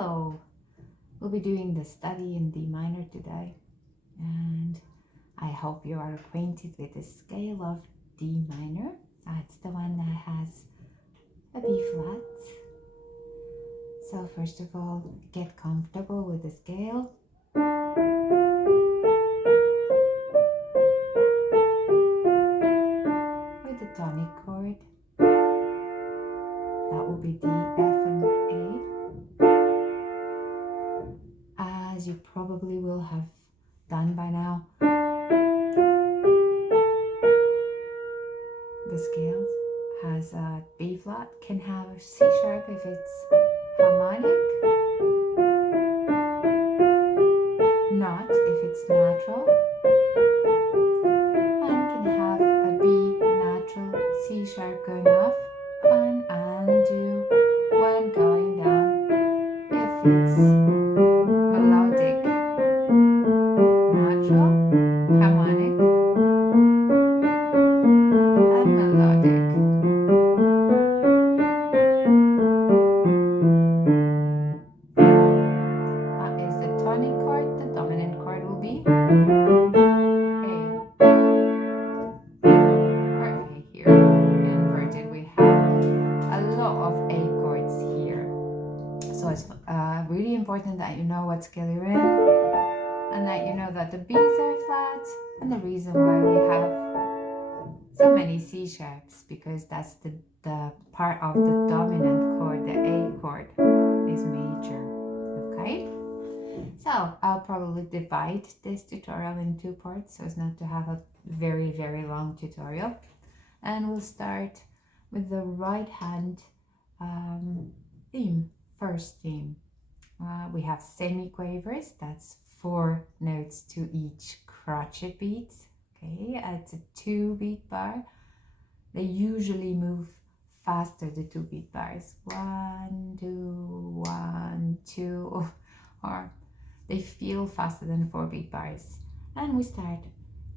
Hello, we'll be doing the study in D minor today, and I hope you are acquainted with the scale of D minor. It's the one that has a B flat. So first of all, get comfortable with the scale. With the tonic chord, that will be D, F and A. As you probably will have done by now, the scale has a B flat, can have a C sharp if it's harmonic, not if it's natural, and can have a B natural, C sharp going off, and undo when going down if it's melodic, natural, harmonic, and melodic. That is the tonic chord. The dominant chord will be A. Or A here. Inverted. We have a lot of A chords here. So it's really important that you know what scale you're in, and that you know that the B's are flat, and the reason why we have so many C sharps, because that's the part of the dominant chord, the A chord is major. Okay, so I'll probably divide this tutorial in two parts so as not to have a very long tutorial, and we'll start with the right hand theme. First theme, we have semi-quavers. That's 4 notes to each crotchet beat. Okay, it's a 2-beat bar. They usually move faster, the 2-beat bars. 1, 2, 1, 2, or they feel faster than 4-beat bars. And we start.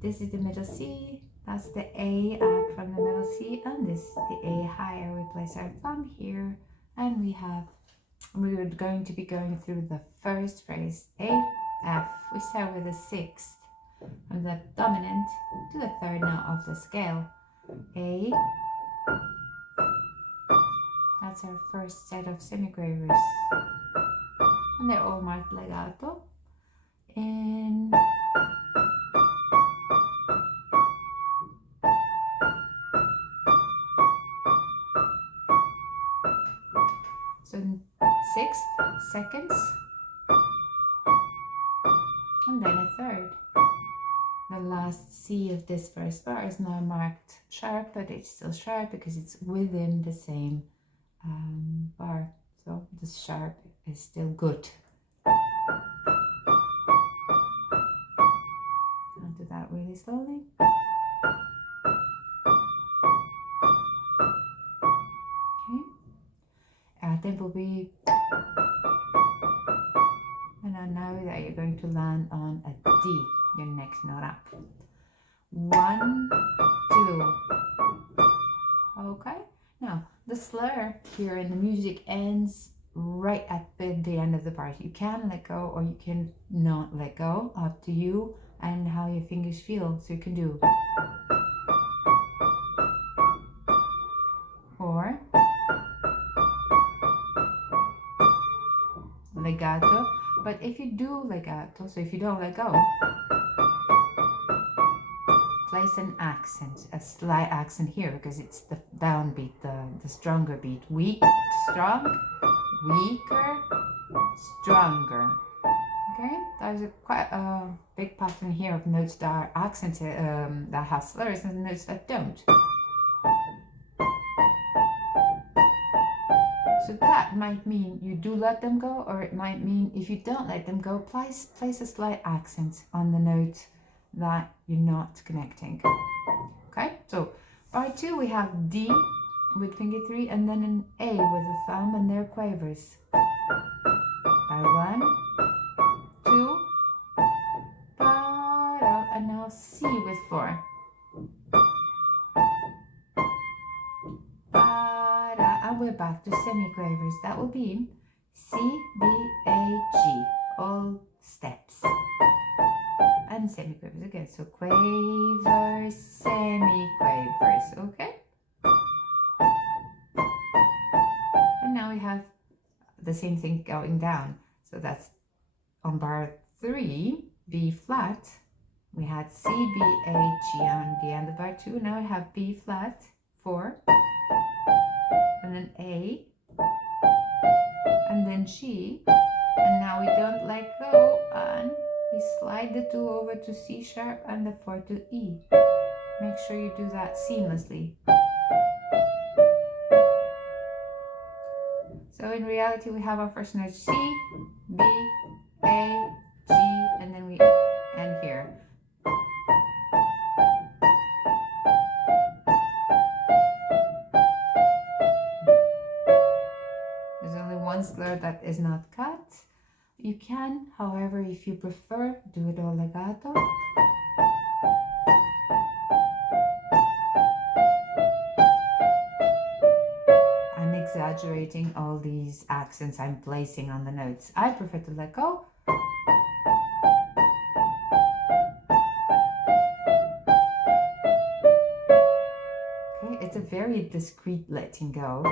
This is the middle C. That's the A up from the middle C, and this is the A higher. We place our thumb here, and we're going to be going through the first phrase, A, F. We start with the 6th, from the dominant to the 3rd note of the scale. A, that's our first set of semiquavers, and they're all marked legato. In, so 6th, 2nds, and then a 3rd. The last C of this first bar is now marked sharp, but it's still sharp because it's within the same bar. So the sharp is still good. I'll do that really slowly. Okay. Then will be, and I know that you're going to land on a D, your next note up. 1, 2. Okay. Now the slur here in the music ends right at the end of the part. You can let go or you can not let go, up to you and how your fingers feel. So you can do, or legato. But if you do legato, so if you don't let go, place an accent, a slight accent here, because it's the downbeat, the stronger beat. Weak, strong, weaker, stronger. Okay, there's quite a big pattern here of notes that are accented, that have slurs, and notes that don't. So that might mean you do let them go, or it might mean if you don't let them go, place a slight accent on the note that you're not connecting. Okay, so bar 2 we have D with finger 3 and then an A with a thumb, and they're quavers. Bar 1, 2, ba-da, and now C with 4. Ba-da, and we're back to semiquavers. That will be C, B, A, G, all steps. And semiquavers again. So quavers, semiquavers, okay? And now we have the same thing going down. So that's on bar 3, B flat. We had C, B, A, G on the end of bar 2. Now we have B flat, 4, and then A, and then G, and now we don't let go, and we slide the 2 over to C sharp and the 4 to E. Make sure you do that seamlessly. So in reality we have our first note C, B, A, G, and then we end here. There's only one slur that is not cut. You can, however, if you prefer, do it all legato. I'm exaggerating all these accents I'm placing on the notes. I prefer to let go. Okay, it's a very discreet letting go.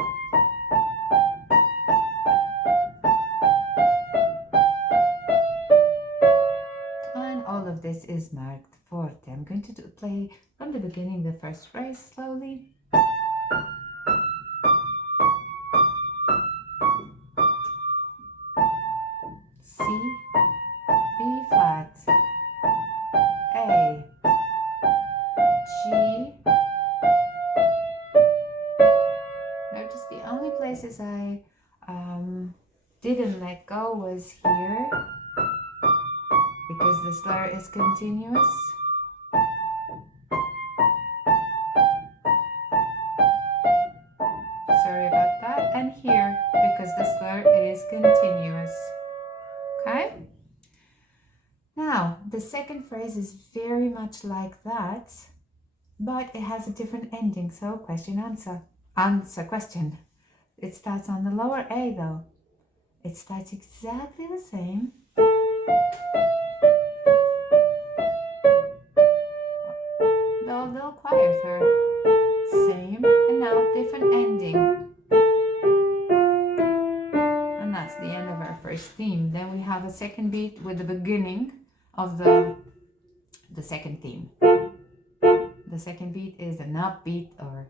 And all of this is marked forte. I'm going to play from the beginning the first phrase slowly. C, B flat, A, G. Notice the only places I didn't let go was here, because the slur is continuous. Sorry about that. And here, because the slur is continuous. Okay? Now, the second phrase is very much like that, but it has a different ending. So, question, answer. Answer, question. It starts on the lower A though. It starts exactly the same. Though a little quieter. Same, and now different ending. And that's the end of our first theme. Then we have a second beat with the beginning of the second theme. The second beat is an upbeat or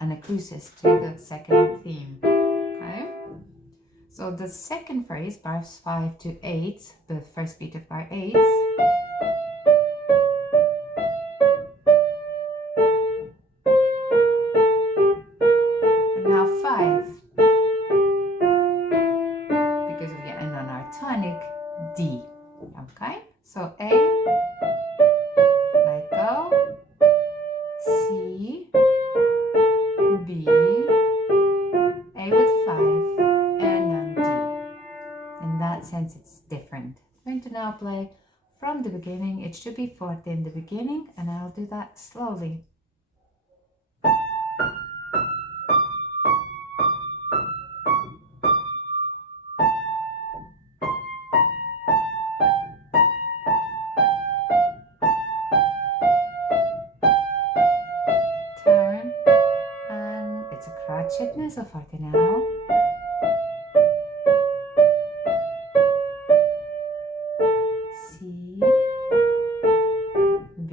an accrusis to the second theme. Okay? So the second phrase, bars 5 to 8, the first beat of bar 8. And now 5. Because we end on our tonic D. Okay? So A, let go, C, B, A with 5, and then D. In that sense, it's different. I'm going to now play from the beginning. It should be forte in the beginning, and I'll do that slowly. Turn, and it's a crotchet mezzo forte now. C, B,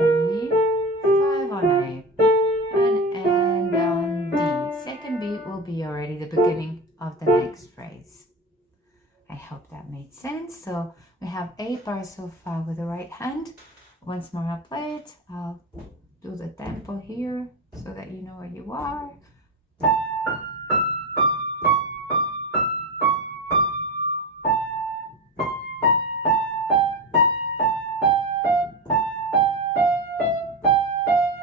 5 on A, and end on D. Second beat will be already the beginning of the next phrase. I hope that made sense. So we have 8 bars so far with the right hand. Once more I'll play it. I'll do the tempo here so that you know where you are.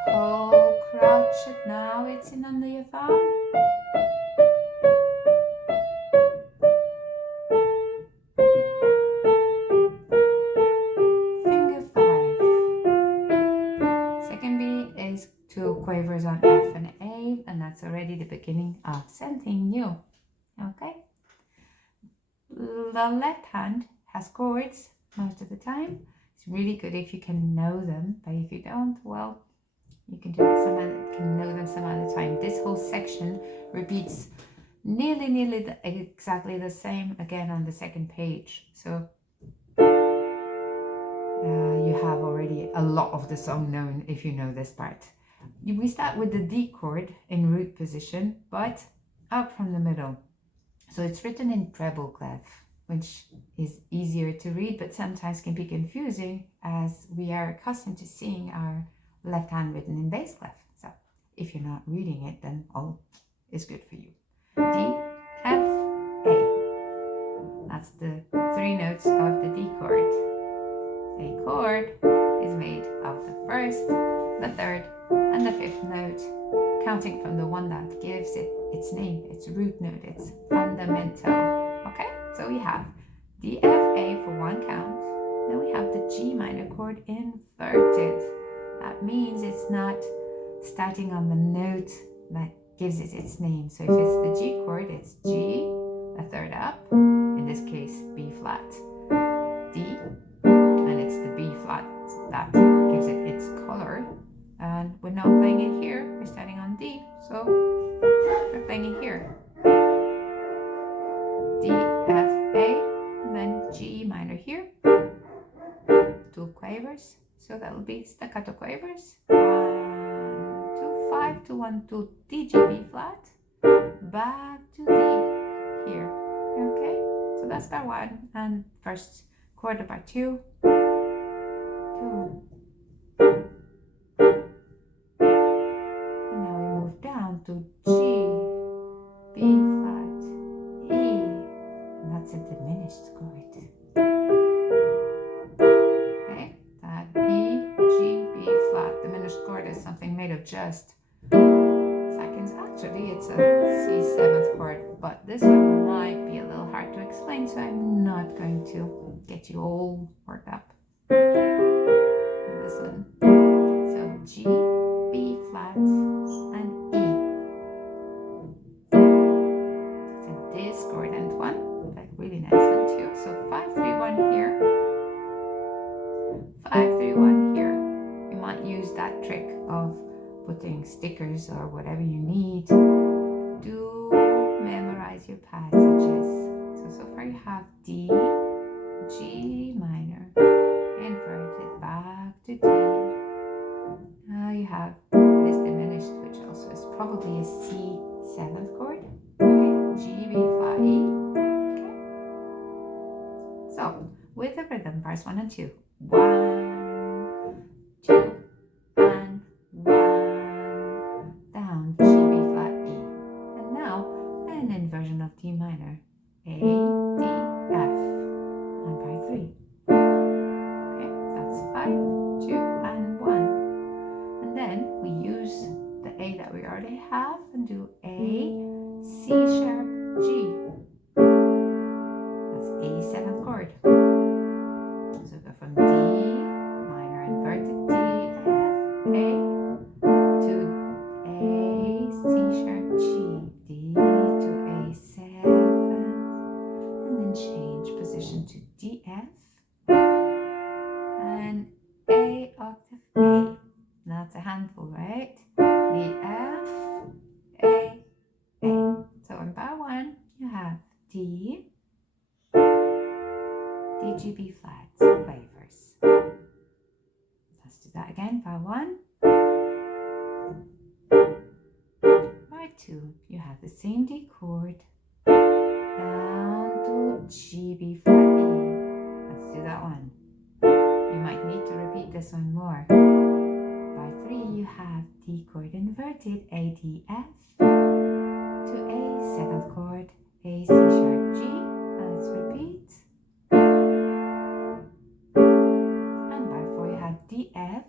Whole crotchet, now it's in under your thumb. Finger 5. Second beat is 2 quavers on F and A, and that's already the beginning of something new. Okay? the left hand has chords most of the time. It's really good if you can know them, but if you don't, well, you can do it know them some other time. This whole section repeats nearly exactly the same again on the second page. So you have already a lot of the song known if you know this part. We start with the D chord in root position, but up from the middle. So it's written in treble clef, which is easier to read, but sometimes can be confusing as we are accustomed to seeing our left hand written in bass clef. So if you're not reading it, then all is good for you. D, F, A. That's the three notes of the D chord. A chord is made of the first, the third, and the fifth note, counting from the one that gives it its name, its root note, its fundamental. Okay, so we have D, F, A for one count. Then we have the G minor chord inverted. That means it's not starting on the note that gives it its name. So if it's the G chord, it's G, a third up, in this case B flat, D, and it's the B flat that gives it its color. And we're not playing it here, we're starting on D, so we're playing it here. D, F, A, and then G minor here. Two quavers, so that will be staccato quavers. 1, 2, 5 to 1 to D, G, B flat, back to D here. Okay, so that's bar 1, and first chord of bar 2. 2. And now we move down to G, B flat, E, and that's a diminished chord. Okay, that E, G, B flat, diminished chord is something made of just seconds. Actually, it's a C7th chord, but this one might be a little hard to explain, so I'm not going to get you all worked up with this one. So G, B flat, and E. It's a discordant one, but really nice one too. So 5, 3, 1 here, 5, 3, 1 here. You might use that trick of putting stickers or whatever you need to memorize your passages. So far you have D, G minor, inverted, back to D. Now you have this diminished, which also is probably a C7th chord. Okay, G, B flat, E. Okay. So with the rhythm, bars 1 and 2. 1, 2, and 1, down, G, B flat, E. And now an inversion of D minor, A, D, F, and bar 3. Okay, that's 5, 2, and 1. And then we use the A that we already have and do A, C sharp, G. That's A7th chord. So go from D, minor inverted D, F, A, to A, C sharp, G, D to A7, and then change position to D, F, and A octave A. That's a handful, right? D, F, A, A. So in bar 1, you have D, D, G, B flat, quavers. Let's do that again. Bar 1. Bar 2, you have the same D chord down to G, B flat, E. Let's do that one. You might need to repeat this one more. Bar 3, you have D chord inverted, A, D, F, to A7th chord, A, C sharp, G. Let's repeat. And bar 4, you have D, F,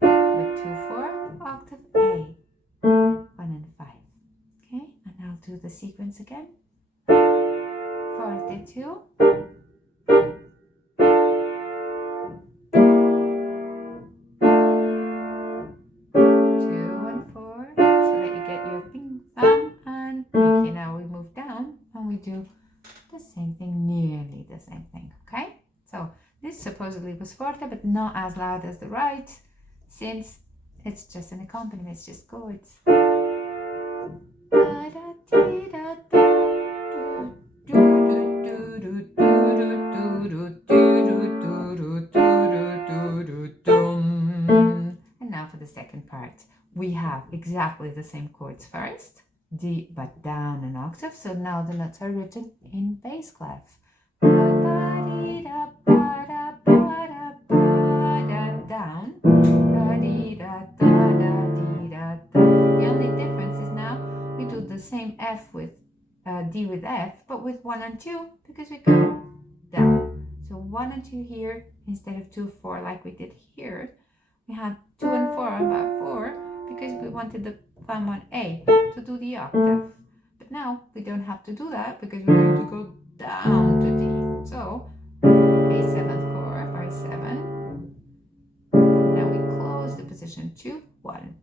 with 2, 4, octave A, 1 and 5. Okay, and I'll do the sequence again. 4, 2, 2 and 4, so that you get your thumb and pinky. Now we move down and we do the same thing, nearly the same thing, okay? So this supposedly was forte, but not as loud as the right, since it's just an accompaniment, it's just chords. And now for the second part. We have exactly the same chords first, D, but down an octave. So now the notes are written in bass clef. Down. The only difference is now we do the same F with D with F, but with 1 and 2, because we go down. So 1 and 2 here instead of 2, 4 like we did here. We had 2 and 4 about 4 because we wanted the thumb on A to do the octave. But now we don't have to do that because we're going to go down to D. So A 7th chord by 7. Now we close the position 2, 1.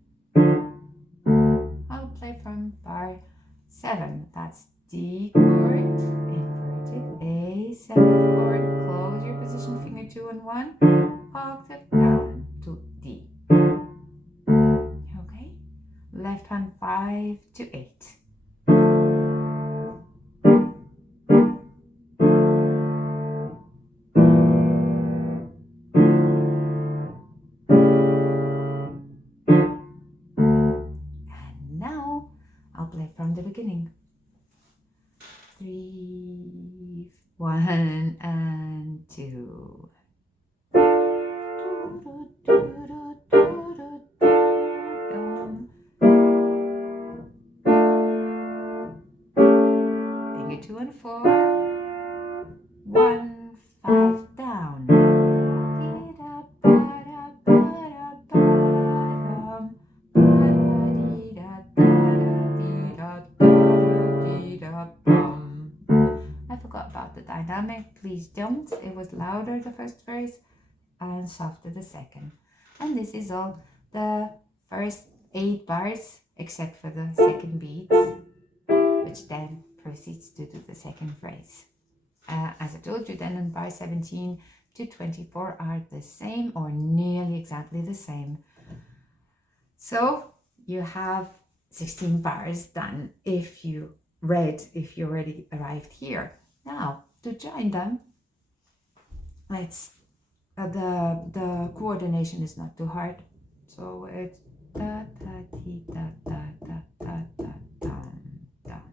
I'll play from bar 7. That's D chord, inverted, A 7th chord, close your position finger 2 and 1, octave down to D. Okay, left hand 5 to 8. And now I'll play from the beginning. 3, 1 and 2. Finger 2 and 4. 1, 5 down. I forgot about the dynamic. Please don't. It was louder the first verse and softer the second. And this is all the first 8 bars except for the second beat, which then proceeds to do the second phrase. As I told you, then on bar 17 to 24 are the same or nearly exactly the same. So you have 16 bars done if you already arrived here. Now to join them, let's the coordination is not too hard. So it's da da ti da da da da da down down.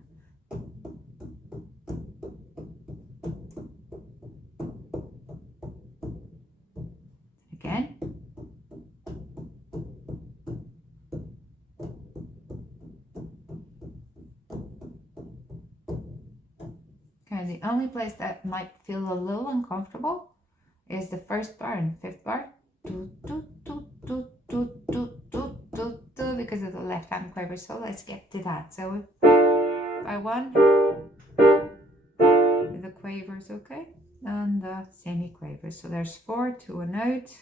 Again. Okay, the only place that might feel a little uncomfortable is the first bar and fifth bar. Do, do, do, do, do, do, do, do, do, because of the left hand quaver. So let's get to that. So by 1 with the quavers, okay? And the semi-quavers. So there's 4 to a note.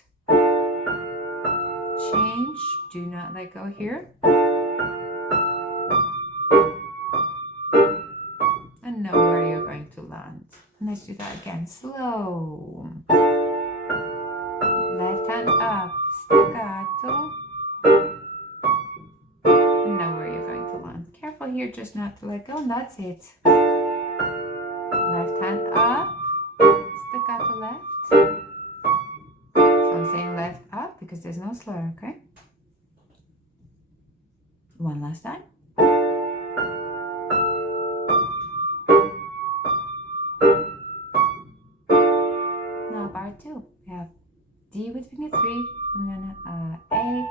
Change, do not let go here. And know where you're going to land. And let's do that again, slow. Left hand up, staccato. And know where you're going to land. Careful here just not to let go, and that's it. Left hand up, staccato left. So I'm saying left up because there's no slur, okay? One last time. Now bar 2. We have D with finger 3, and then A,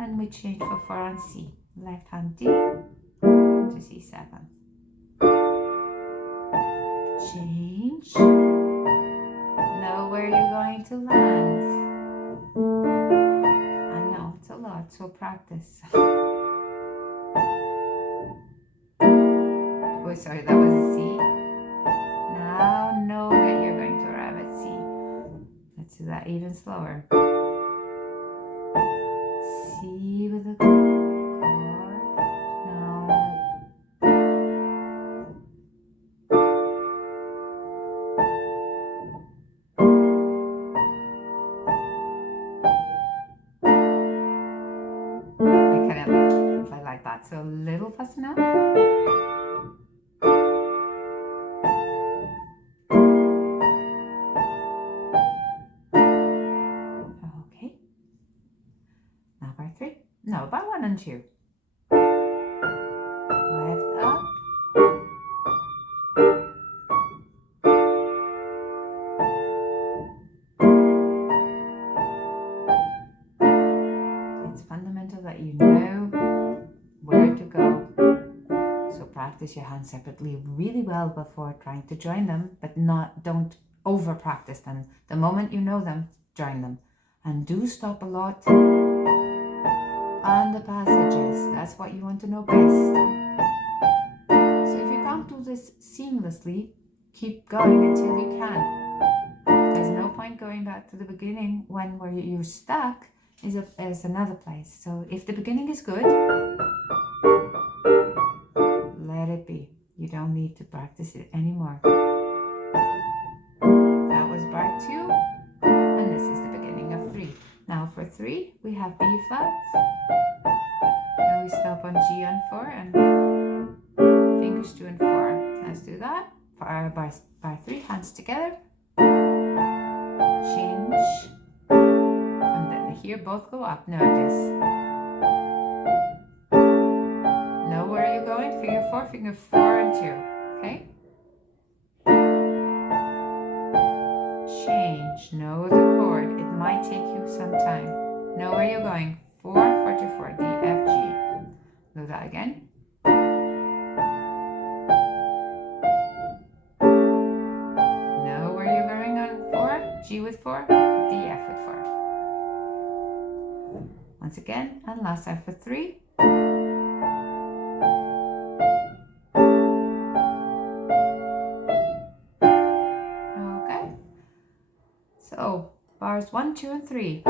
and we change for 4 on C. Left hand D to C7. Change. Know where you're going to land. I know, it's a lot, so practice. Oh, sorry, that was a C. Now know that you're going to arrive at C. Let's do that even slower. C with a chord. Now. 1, 5 down. flat, so a little faster now. Okay. Now bar 3. No, bar 1 and 2. Left up. It's fundamental that you know where to go. So practice your hands separately really well before trying to join them, but don't over practice them. The moment you know them, join them. And do stop a lot on the passages. That's what you want to know best. So if you can't do this seamlessly, keep going until you can. There's no point going back to the beginning when where you're stuck is another place. So if the beginning is good, let it be. You don't need to practice it anymore. That was bar 2, and this is the beginning of 3. Now for 3, we have B flat, and we stop on G on 4, and fingers 2 and 4. Let's do that. For our bar 3, hands together. Change. And then here both go up. Notice. Know where you're going. Finger 4 and 2. Okay? Change. Know the chord. It might take you some time. Know where you're going. 4, 4 to 4. D, F, G. Do that again. Know where you're going on 4. G with 4. D, F with 4. Once again, and last time for 3. Okay. So, bars 1, 2, and 3.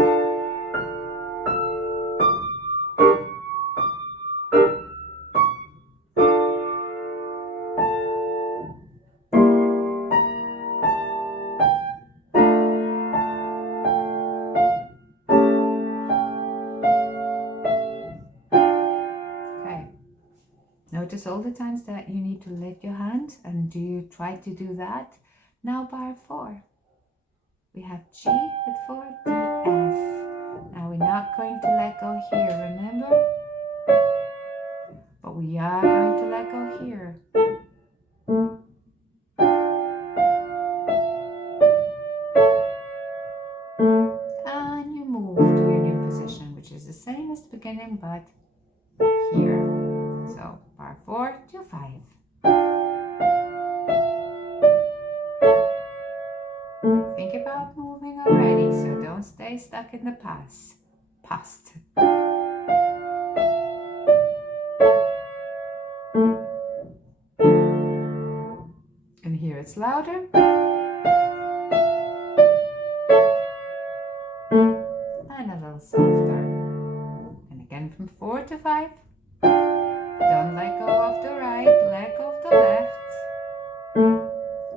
Notice all the times that you need to lift your hand, and do you try to do that? Now bar 4. We have G with 4, D, F. Now we're not going to let go here, remember? But we are going to let go here. And you move to your new position, which is the same as the beginning, but here. So bar 4 to 5. Think about moving already, so don't stay stuck in the past. And here it's louder. And a little softer. And again from 4 to 5. Don't let go of the right, let go of the left.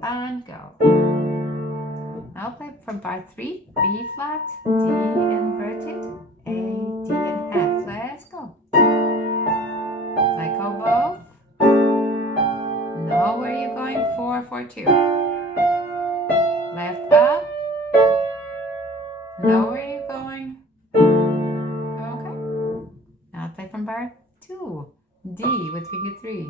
And go. Now play from bar 3, B flat, D inverted, A, D, and F. Let's go. Let go both. Know where you're going, 4, 4, 2. Left up. Know where you're going. Okay. Now play from bar 2, D with finger 3.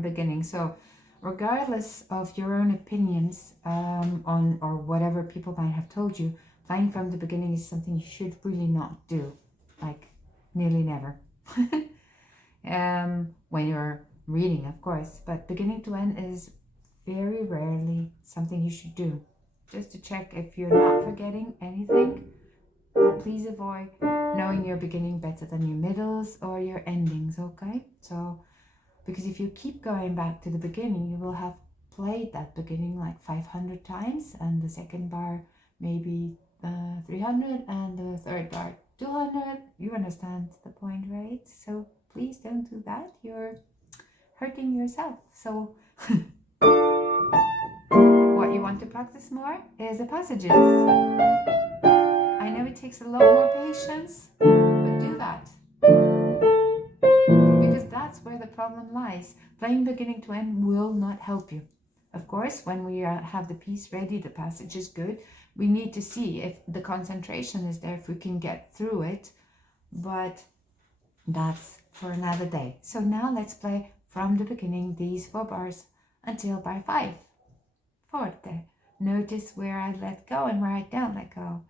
Beginning. So regardless of your own opinions on or whatever people might have told you, playing from the beginning is something you should really not do, like nearly never. When you're reading, of course, but beginning to end is very rarely something you should do. Just to check if you're not forgetting anything, please avoid knowing your beginning better than your middles or your endings, okay? So because if you keep going back to the beginning, you will have played that beginning like 500 times, and the second bar maybe 300 and the third bar 200. You understand the point, right? So please don't do that. You're hurting yourself. So what you want to practice more is the passages. I know it takes a lot more patience, but do that. Because that's where the problem lies. Playing beginning to end will not help you. Of course, when we have the piece ready, the passage is good. We need to see if the concentration is there, if we can get through it. But that's for another day. So now let's play from the beginning these 4 bars until bar 5. Forte. Notice where I let go and where I don't let go.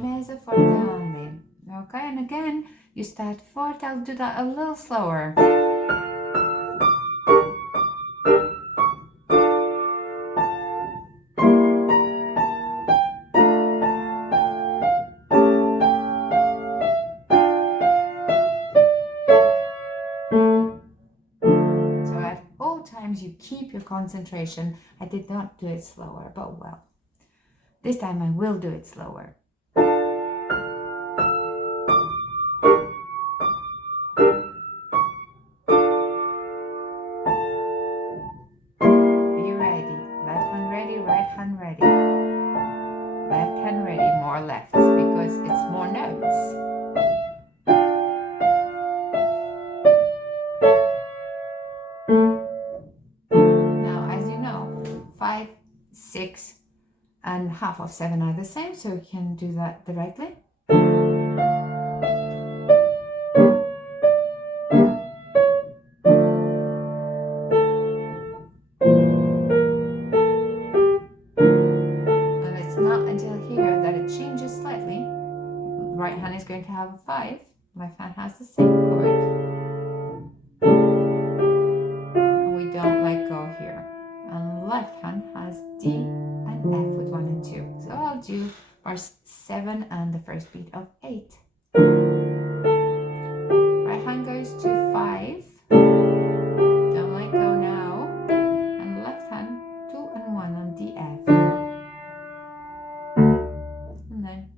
Mezzo forte only. Okay, and again, you start forte. I'll do that a little slower. You keep your concentration. I did not do it slower, but well, this time I will do it slower. Be ready. Left hand ready, right hand ready. Left hand ready, more left, because it's more notes. Now, as you know, 5, 6, and half of 7 are the same, so you can do that directly. And it's not until here that it changes slightly. The right hand is going to have a 5, left hand has the same chord. And we don't let go here. And left hand has D and F with 1 and 2. So I'll do bars 7 and the first beat of 8. Right hand goes to 5. Don't let go now. And left hand 2 and 1 on D, F. And then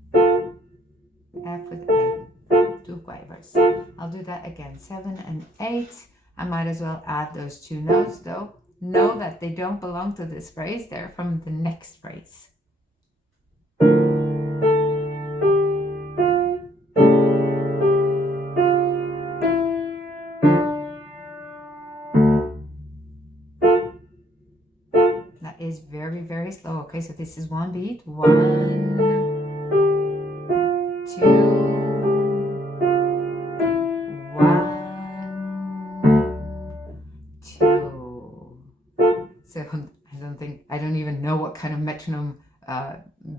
F with A. 2 quavers. I'll do that again. 7 and 8. I might as well add those 2 notes though. Know that they don't belong to this phrase, they're from the next phrase. That is very, very slow. Okay, so this is 1 beat. 1, 2, 1, 2. So I don't even know what kind of metronome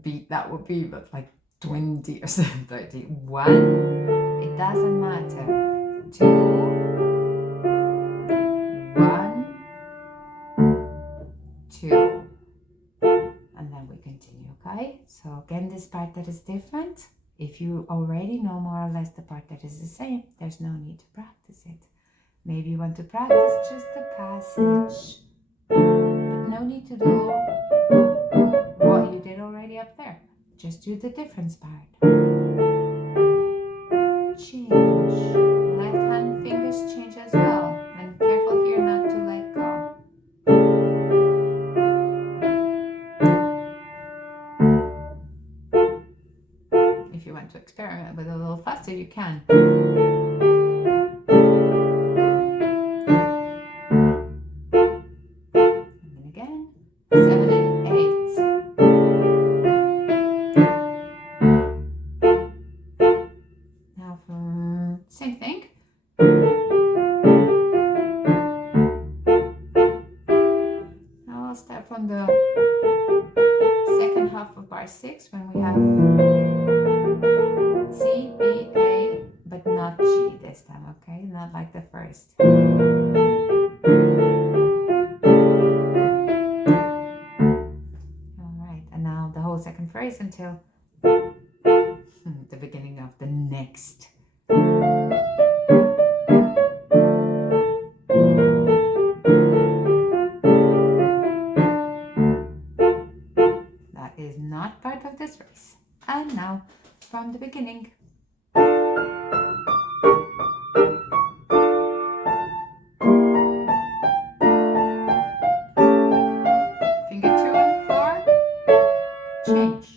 beat that would be, but like 20 or 30. 1, it doesn't matter. 2, 1, 2. And then we continue, okay? So again, this part that is different, if you already know more or less the part that is the same, there's no need to practice it. Maybe you want to practice just the passage, but no need to do what you did already up there. Just do the difference part. Change. Left hand fingers change as well. And careful here not to let go. If you want to experiment with a little faster, you can. And then again, 7 and 8. Now from same thing. Now I'll start from the second half of bar 6 when we have C, B, A, but not G this time, okay? Not like the first. Alright, and now the whole second phrase until next. That is not part of this phrase. And now from the beginning. Finger 2 and 4, change.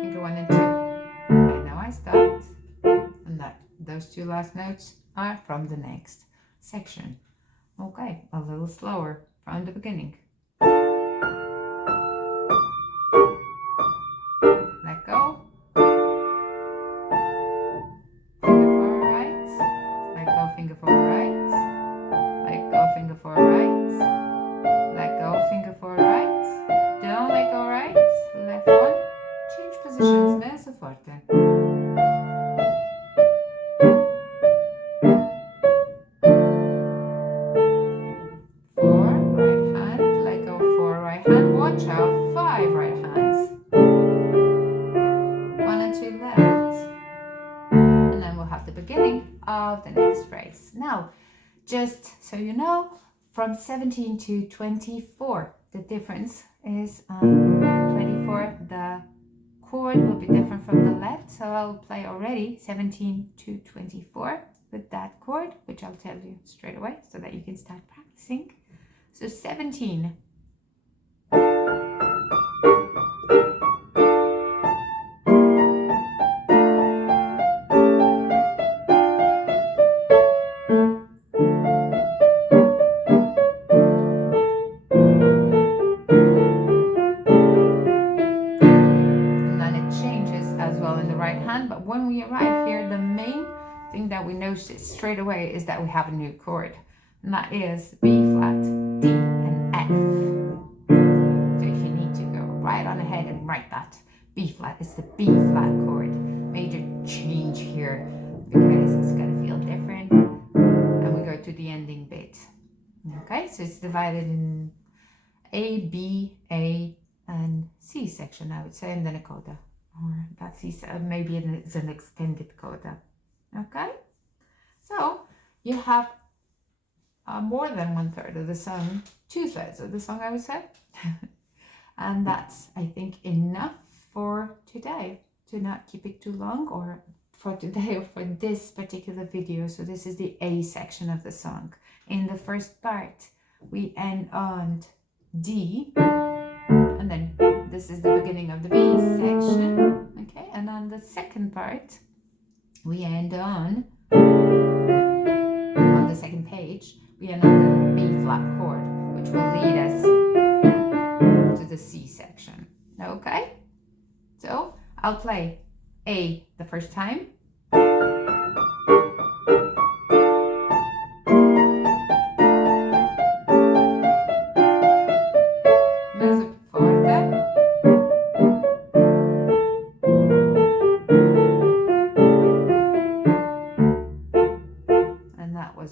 Finger 1 and 2. And now I stopped. And those two last notes are from the next section. Okay, a little slower from the beginning. Let go. Finger 4 right. Let go, finger 4 right. Let go, finger 4 right. Let go, finger 4 right. Don't let go right. Left 1. Change positions, mezzo forte. 4 right hand. Let go, 4 right hand. Watch out, 5 right hands. 1 and 2 left. And then we'll have the beginning of the next phrase. Now, just so you know, from 17 to 24, the difference is 24, the chord will be different from the left. So I'll play already 17 to 24 with that chord, which I'll tell you straight away so that you can start practicing. So 17. But when we arrive here, the main thing that we notice straight away is that we have a new chord, and that is B flat, D, and F. So if you need to go right on ahead and write that, B flat is the B flat chord. Major change here because it's going to feel different, and we go to the ending bit. Okay, so it's divided in A, B, A, and C section, I would say, and then a coda. Or that's maybe it's an extended coda. Okay, so you have more than 1/3 of the song, 2/3 of the song, I would say. And that's, I think, enough for today, to not keep it too long, or for today, or for this particular video. So this is the A section of the song. In the first part, we end on D, and then this is the beginning of the B section, okay? And on the second part, we end on the second page, we end on the B flat chord, which will lead us to the C section, okay? So I'll play A the first time.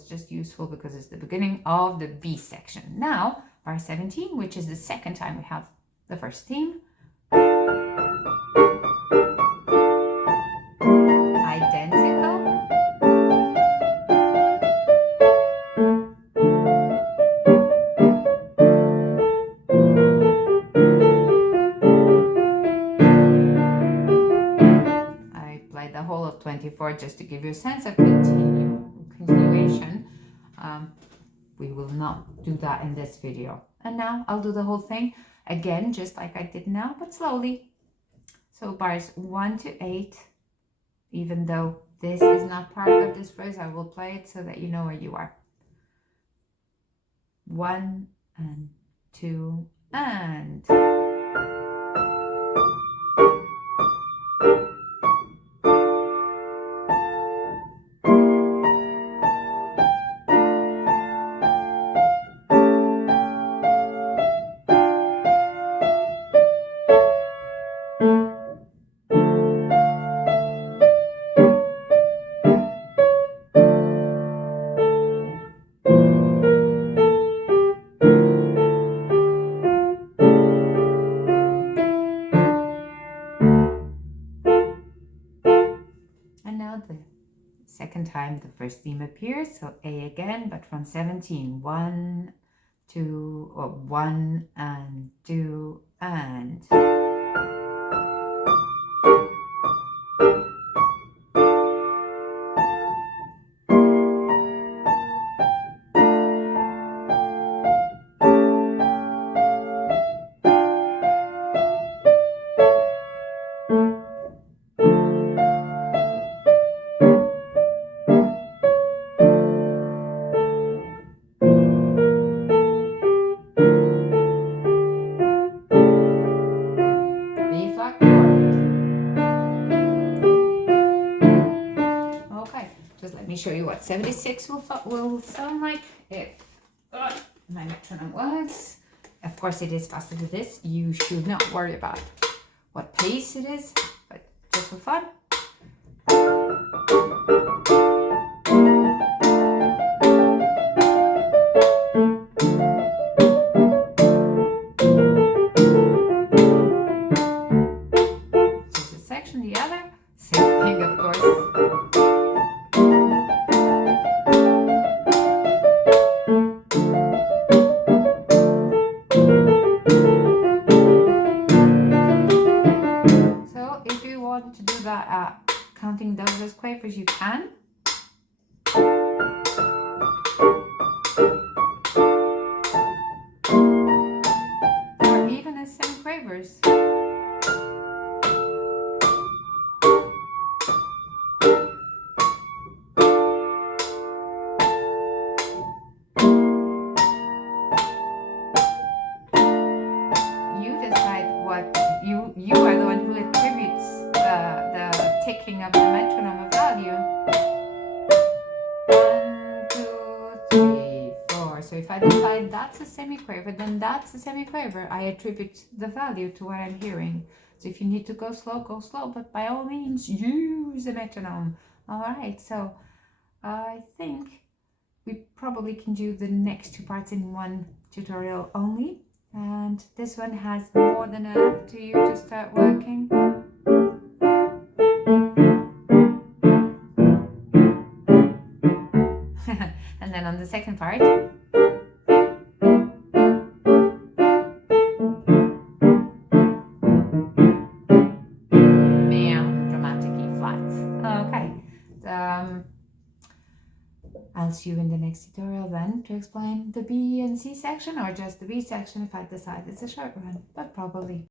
Just useful because it's the beginning of the B section. Now, bar 17, which is the second time we have the first theme. Identical. I played the whole of 24 just to give you a sense of continuation. We will not do that in this video. And now I'll do the whole thing again, just like I did now, but slowly. So bars 1 to 8, even though this is not part of this phrase, I will play it so that you know where you are. 1 and 2 and... the second time the first theme appears, so A again, but from 17. 1, 2, or 1 and 2 and. Let me show you what 76 will sound like if my metronome works. Of course, it is faster than this. You should not worry about what pace it is, but just for fun. So the section, the other, same thing, of course. To do that counting those as quavers, you can. Or even as semi-quavers. You decide what you are the one who attributes the ticking of the metronome value. 1, 2, 3, 4. So if I decide that's a semi-quaver, then that's a semi-quaver. I attribute the value to what I'm hearing. So if you need to go slow, but by all means use a metronome. Alright, so I think we probably can do the next two parts in one tutorial only. And this one has more than enough to you to start working. And then on the second part, dramatically flat. Okay. I'll see you in the next tutorial then to explain the B and C section, or just the B section if I decide it's a short run, but probably